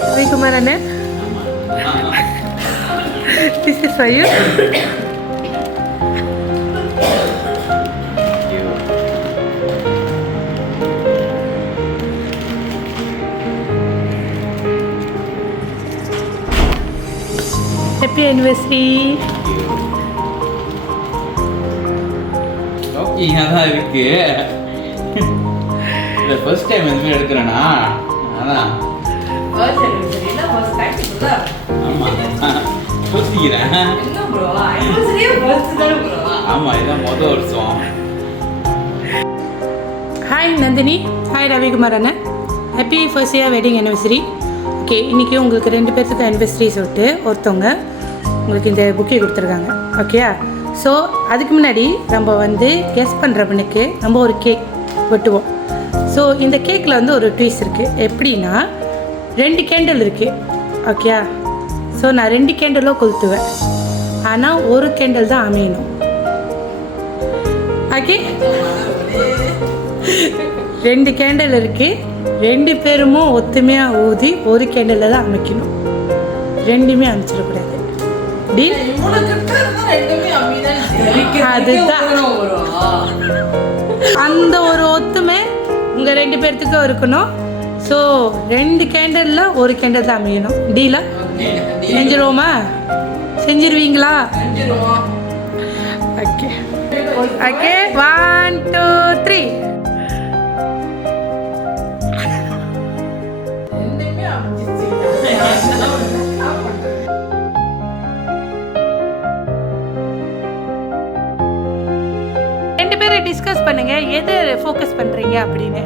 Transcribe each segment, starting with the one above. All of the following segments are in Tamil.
Ravikumar Anand. This is for you. Happy anniversary. Okay அதான் இருக்கு. இந்த ஃபர்ஸ்ட் டைம் எதுவுமே எடுக்கிறேனா அதான் ஃபர்ஸ்ட் anniversary ஃபர்ஸ்ட் டைம் இல்ல. ஆமா யோசிக்கிறேன். என்ன ப்ரோ anniversary ஃபர்ஸ்ட் தான ப்ரோ. ஆமா இதான் முதல் வருஷம். ஹாய் நந்தினி. ஹாய் ரவிக்குமார் அண்ணன். Happy first year wedding anniversary. Okay, இன்றைக்கி உங்களுக்கு 2 பேர்த்துக்கு anniversary சொல்லிட்டு ஒருத்தவங்க உங்களுக்கு இந்த புக்கே கொடுத்துருக்காங்க. ஓகேயா? ஸோ அதுக்கு முன்னாடி நம்ம வந்து கெஸ் பண்ணுறவனுக்கு நம்ம ஒரு கேக் வெட்டுவோம். ஸோ இந்த கேக்கில் வந்து ஒரு ட்விஸ்ட் இருக்குது. எப்படின்னா 2 கேண்டில் இருக்குது. ஓகேயா? ஸோ நான் 2 கேண்டிலும் கொளுத்துவேன். ஆனால் ஒரு கேண்டில் தான் அமையணும். ஓகே, 2 கேண்டில் இருக்குது. 2 பேருமோ ஒத்துமையாக ஊதி ஒரு கேண்டில் தான் அமைக்கணும். 2மே அமைச்சிடக்கூடாது. டீல்? அதுதான் அந்த ஒரு ஒத்துமை உங்கள் 2 பேர்த்துக்கும் இருக்கணும். ஸோ 2 கேண்டில் ஒரு கேண்டில் தான் அமையணும். டீலா? செஞ்சிருவோமா? செஞ்சிருவீங்களா? Okay okay, 1 2 3. டிஸ்கஸ் பண்ணுங்க எது ஃபோக்கஸ் பண்றீங்க அப்படின்னு.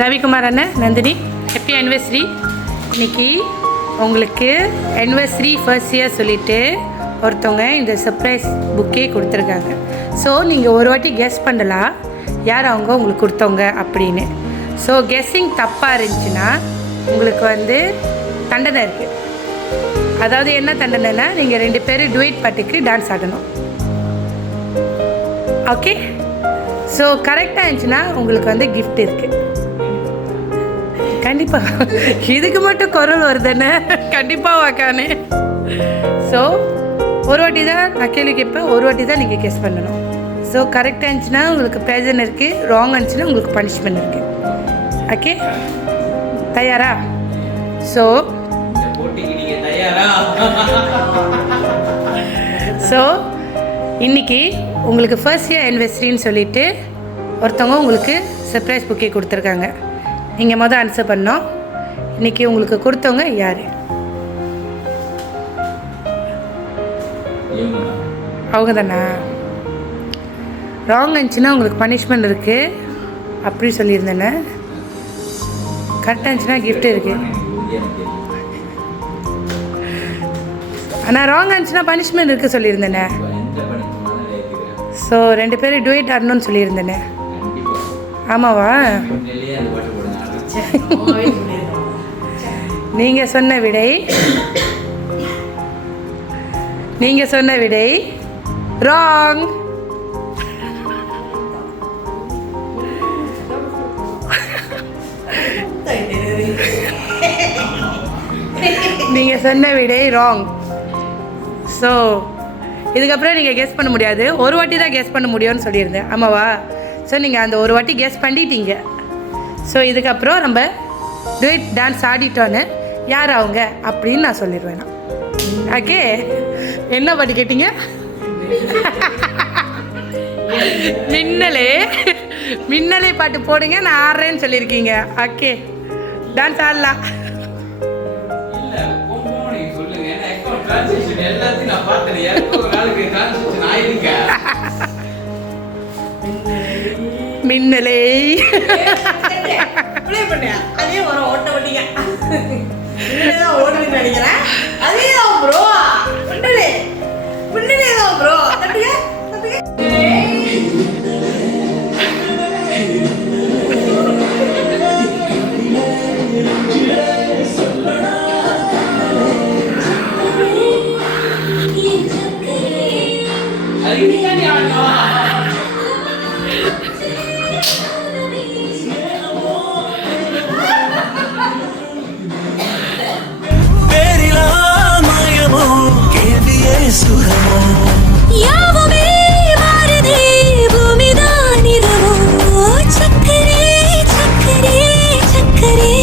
ரவிக்குமார் அண்ணன், நந்தினி, ஹாப்பி anniversary. இன்றைக்கி உங்களுக்கு anniversary ஃபர்ஸ்ட் இயர் சொல்லிவிட்டு ஒருத்தவங்க இந்த சர்ப்ரைஸ் புக்கே கொடுத்துருக்காங்க. ஸோ நீங்கள் ஒரு வாட்டி கெஸ் பண்ணலாம் யார் அவங்க உங்களுக்கு கொடுத்தவங்க அப்படின்னு. ஸோ கெஸ்ஸிங் தப்பாக இருந்துச்சுன்னா உங்களுக்கு வந்து தண்டனை இருக்குது. அதாவது என்ன தண்டனைனா நீங்கள் 2 பேரும் டுவேட் பாட்டுக்கு டான்ஸ் ஆடணும். ஓகே, ஸோ கரெக்டாக இருந்துச்சுன்னா உங்களுக்கு வந்து கிஃப்ட் இருக்குது. கண்டிப்பாக இதுக்கு மட்டும் குரல் வருதுன்னு கண்டிப்பாக வாக்கானே. ஸோ ஒரு வாட்டி தான் நான் கேள்வி கேட்பேன், ஒரு வாட்டி தான் நீங்கள் கெஸ் பண்ணணும். ஸோ கரெக்டாக இருந்துச்சுன்னா உங்களுக்கு ப்ரெசன்ட் இருக்குது, ராங் இருந்துச்சுன்னா உங்களுக்கு பனிஷ்மெண்ட் இருக்குது. ஓகே, தயாரா? ஸோ இன்றைக்கி உங்களுக்கு ஃபர்ஸ்ட் இயர் anniversaryன்னு சொல்லிவிட்டு ஒருத்தவங்க உங்களுக்கு சர்ப்ரைஸ் புக்கே கொடுத்துருக்காங்க. நீங்கள் மொதல் ஆன்சர் பண்ணோம். இன்றைக்கி உங்களுக்கு கொடுத்தவங்க யார்? அவங்க தானா? ராங் இருந்துச்சுன்னா உங்களுக்கு பனிஷ்மெண்ட் இருக்குது அப்படி சொல்லியிருந்தேனே. கரெக்டாக இருந்துச்சுன்னா கிஃப்ட் இருக்குது. ஆனால் ராங் இருந்துச்சுன்னா பனிஷ்மெண்ட் இருக்குது சொல்லியிருந்தேனே. ஸோ 2 பேரும் டுவேட் ஆடணும்னு சொல்லியிருந்தேனே. ஆமாவா? நீங்கள் சொன்ன விடை ராங். நீங்கள் சொன்ன விடை ராங். ஸோ இதுக்கப்புறம் நீங்கள் கெஸ் பண்ண முடியாது. ஒரு வாட்டி தான் கெஸ் பண்ண முடியும்னு சொல்லியிருந்தேன். ஆமாவா? ஸோ நீங்கள் அந்த ஒரு வாட்டி கெஸ் பண்ணிட்டீங்க. ஸோ இதுக்கப்புறம் நம்ம டுவேட் டான்ஸ் ஆடிட்டோன்னு யார் அவங்க அப்படின்னு நான் சொல்லிடுவேன். ஓகே, என்ன பாட்டு கேட்டீங்க? மின்னலே பாட்டு போடுங்க, நான் ஆடுறேன்னு சொல்லியிருக்கீங்க. ஓகே, டான்ஸ் ஆடலாம். மின்னலே ப்ளே பண்ணியா அதே வரும் ஓட்ட ஓட்டிங்க தான் ஓடுன்னு நினைக்கிறேன் அதே தான் ப்ரோ பின்னலே தான் ப்ரோ தட்டுங்க யாவுமே மாறுதே பூமிதான் இதுவோ சக்கரே சக்கரே சக்கரே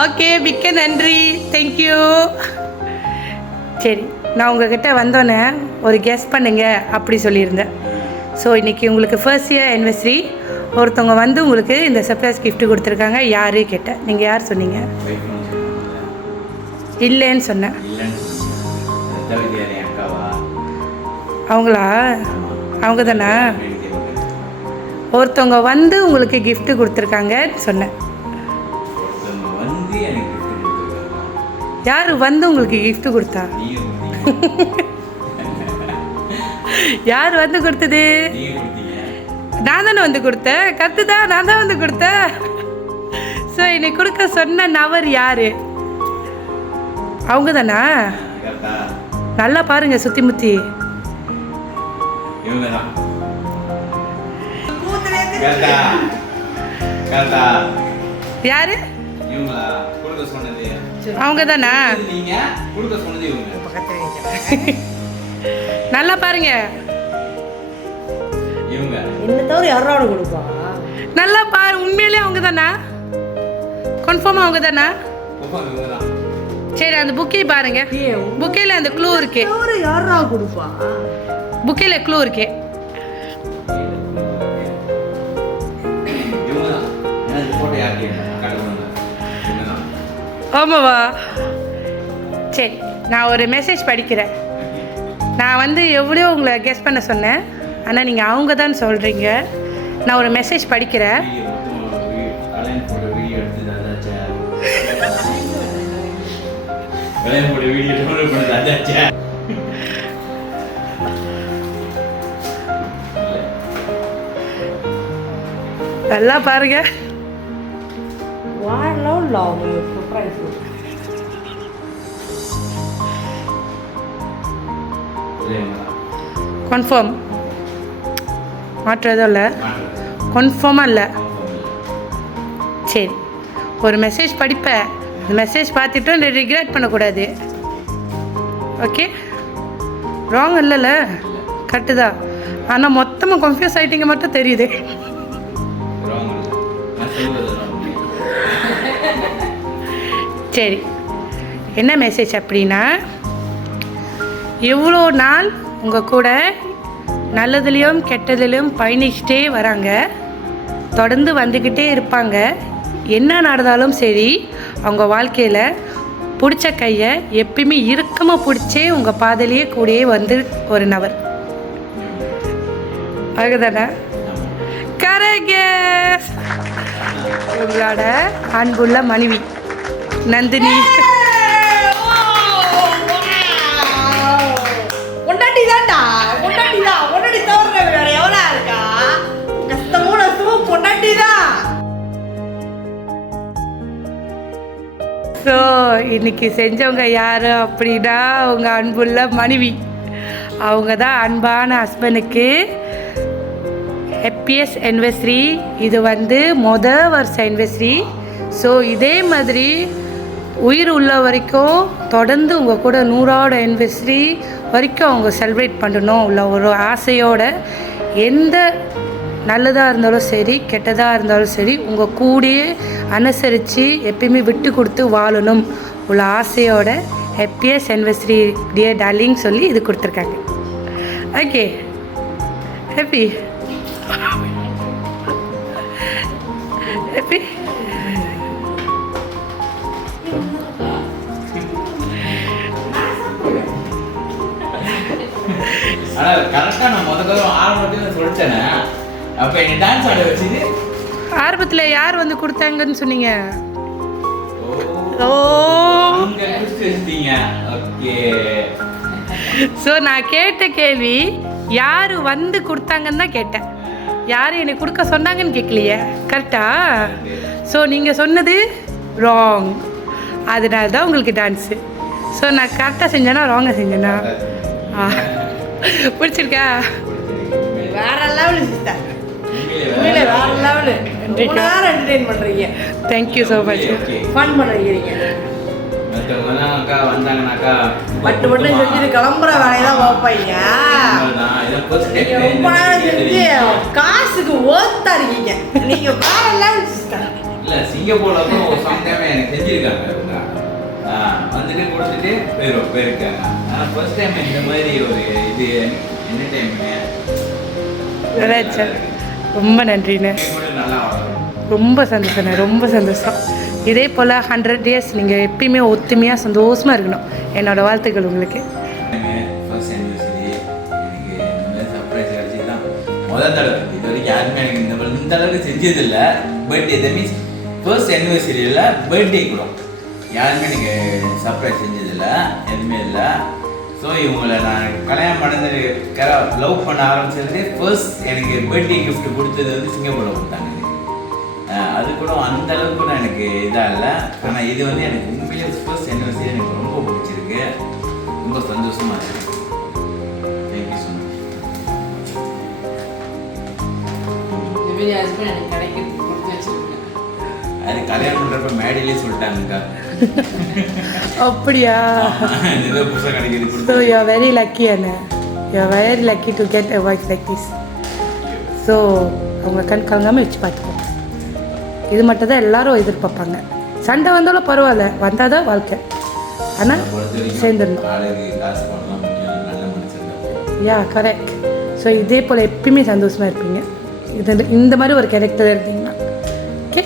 ஓகே மிக்க நன்றி தேங்க்யூ. சரி நான் உங்ககிட்ட வந்தோன்னே ஒரு கெஸ் பண்ணுங்க அப்படி சொல்லியிருந்தேன். ஸோ இன்றைக்கி உங்களுக்கு ஃபர்ஸ்ட் இயர் ஆனிவர்சரி ஒருத்தவங்க வந்து உங்களுக்கு இந்த சர்ப்ரைஸ் gift கொடுத்துருக்காங்க. யாரு கேட்டேன், நீங்கள் யார் சொன்னீங்க? இல்லைன்னு சொன்னேன். அவங்களா? அவங்க தானே ஒருத்தவங்க வந்து உங்களுக்கு gift கொடுத்துருக்காங்க சொன்னேன். யார் வந்து உங்களுக்கு gift கொடுத்தா? யார் வந்து கொடுத்தது? நான் தானே வந்து கொடுத்தேன். கத்துதா? நான் தான் வந்து கொடுத்தேன். ஸோ என்னை கொடுக்க சொன்ன நபர் யாரு? அவங்க தானா? நல்லா பாருங்க சுத்தி முத்தி. யாரு? அவங்க தானா? நல்லா பாருங்க. என்ன தவிர யாரோட கொடுப்பா? நல்லா பாரு. உண்மையிலே அவங்க தானா? கன்ஃபார்மா அவங்க தானா? சரி அந்த புக்கே பாருங்க. புக்கேல அந்த க்ளூ இருக்கு. யாரா கொடுப்பா? புக்கேல க்ளூ இருக்கு. ஆமாவா? சரி நான் ஒரு மெசேஜ் படிக்கிறேன். நான் வந்து எவ்வளோ உங்களை கெஸ் பண்ண சொன்னேன், ஆனால் நீங்கள் அவங்க தான் சொல்கிறீங்க. நான் ஒரு மெசேஜ் படிக்கிறேன். நல்லா பாருங்க. கன்ஃபார்ம் மாற்றதும் இல்லை, கன்ஃபார்மாக இல்லை. சரி ஒரு மெசேஜ் படிப்பேன். அந்த மெசேஜ் பார்த்துட்டு ரிக்ரெட் பண்ணக்கூடாது. ஓகே ராங் இல்லைல்ல? கரெக்டு தான். ஆனால் மொத்தமாக கன்ஃபியூஸ் ஆகிட்டீங்க மட்டும் தெரியுது. சரி என்ன மெசேஜ் அப்படின்னா, இவ்வளோ நாள் உங்கள் கூட நல்லதுலேயும் கெட்டதுலேயும் பயணிச்சுட்டே வராங்க, தொடர்ந்து வந்துக்கிட்டே இருப்பாங்க. என்ன நடந்தாலும் சரி அவங்க வாழ்க்கையில் பிடிச்ச கையை எப்பயுமே இறுக்கமாக பிடிச்சே உங்கள் பாதையிலேயே கூடயே வந்து ஒரு நபர். அதுதானே? கரெக்ட். உங்களோட அன்புள்ள மனைவி நந்தினி. பொண்டாட்டி தான்டா, பொண்டாட்டி தான். பொண்டாட்டி தவிர வேற எவனா இருக்கா? இன்னைக்கு செஞ்சவங்க யார் அப்படின்னா அவங்க அன்புள்ள மனைவி. அவங்க தான் அன்பான ஹஸ்பண்டுக்கு ஹாப்பியஸ்ட் anniversary. இது வந்து வருஷ anniversary. ஸோ இதே மாதிரி உயிர் உள்ள வரைக்கும் தொடர்ந்து உங்கள் கூட 100வது anniversary வரைக்கும் அவங்க செலிப்ரேட் பண்ணணும் உள்ள ஒரு ஆசையோட, எந்த நல்லதாக இருந்தாலும் சரி கெட்டதாக இருந்தாலும் சரி உங்கள் கூடயே அனுசரித்து எப்பயுமே விட்டு கொடுத்து வாழணும் உள்ள ஆசையோட ஹாப்பியஸ்ட் anniversary டியர் டார்லிங் சொல்லி இது கொடுத்துருக்காங்க. Okay, happy happy. ஆனால் கரெக்டாக நான் முதல்ல ஆரம்பத்தில் சொல்லிட்டேனே. அப்போ என்னை டான்ஸ் ஆட வச்சுது. ஆரம்பத்தில் யார் வந்து கொடுத்தாங்கன்னு சொன்னீங்க? ஓ, அங்கே குடிச்சு வச்சுட்டீங்க. ஓகே. ஸோ நான் கேட்ட கேள்வி யார் வந்து கொடுத்தாங்கன்னு தான் கேட்டேன். யார் என்னை கொடுக்க சொன்னாங்கன்னு கேட்கலையே. கரெக்டா? ஸோ நீங்கள் சொன்னது ராங். அதனால தான் உங்களுக்கு டான்ஸு. ஸோ நான் கரெக்டாக செஞ்சேன்னா ராங்காக செஞ்சேன்னா? பிடிச்சிருக்கா? வேற லெவலு சிஸ்டர், உண்மையிலே வேற லெவலு. என்டர்டெயின் பண்ணுறீங்க. Thank you so much. ஃபன் பண்ணுறீங்க. மற்றவங்கலாம் அக்கா வந்தாங்கன்னாக்கா மட்டும் செஞ்சுட்டு கிளம்புற வேலையெல்லாம் பார்ப்பீங்க. நீங்க ரொம்ப நேரம் செஞ்சு காசுக்கு ஓத்தா இருக்கீங்க. நீங்க வேற லெவல் சிஸ்டர். இல்லை, சிங்கப்பூர்ல கூட ஒரு சம்டைம் எனக்கு செஞ்சுருக்காங்க. இவங்க வந்துட்டு கொடுத்துட்டு போயிருக்காங்க. ஆனால் ஃபர்ஸ்ட் டைம் இந்த மாதிரி ஒரு இது என்ன டைம்ங்க ரொம்ப நன்றிண்ணே. நல்லா வளரும். ரொம்ப சந்தோஷண்ணே, ரொம்ப சந்தோஷம். இதே போல் 100 years நீங்கள் எப்பயுமே ஒத்துமையாக சந்தோஷமாக இருக்கணும். என்னோடய வாழ்த்துக்கள் உங்களுக்கு. ஃபர்ஸ்ட் anniversary எனக்கு இந்த மாதிரி சர்ப்ரைஸ் கிடச்சிதான் முதல் தடவை. இது வரைக்கும் யாருமே எனக்கு இந்த அளவுக்கு செஞ்சதில்லை. பர்த்டே, தட் மீன்ஸ் ஃபர்ஸ்ட் anniversary-ல பர்த்டே கூட யாருமே எனக்கு சர்ப்ரைஸ் செஞ்சதில்லை, எதுவுமே இல்லை. ஸோ இவங்களை நான் கல்யாணம் பண்ணது லவ் பண்ண ஆரம்பிச்சது ஃபர்ஸ்ட் எனக்கு பர்த்டே கிஃப்ட் கொடுத்தது வந்து சிங்கப்பூரில் கொடுத்தாங்க. அது கூட அந்த அளவுக்கு கூட எனக்கு இதாக இல்லை. ஆனால் இது வந்து எனக்கு உண்மையிலே ஃபர்ஸ்ட் anniversary எனக்கு ரொம்ப பிடிச்சிருக்கு. ரொம்ப சந்தோஷமாக இருக்குது. Thank you so much. எனக்கு கிடைக்கிறது கொடுத்து வச்சிருக்கேன். அது கல்யாணம் பண்ணுறப்ப மேடையிலே சொல்லிட்டாங்கக்கா. அப்படியா? ஏதோ புதுசாக கிடைக்கிறது. So you are very lucky Anna. You are very lucky to get a voice like this. So அவங்க கண் கலங்காமல் வச்சு பார்த்துக்கோங்க. இது மட்டும் தான் எல்லாரும் எதிர்பார்ப்பாங்க. சண்டை வந்தாலும் பரவாயில்ல, வந்தால் தான் வாழ்க்கை. ஆனால் சேர்ந்துடணும். காசு பண்ணலாம், நல்ல மனுஷன். யா, கரெக்ட். ஸோ இதே போல் எப்பயுமே சந்தோஷமாக இருப்பீங்க. இந்த மாதிரி ஒரு கேரக்டர் இருந்தீங்கன்னா. ஓகே.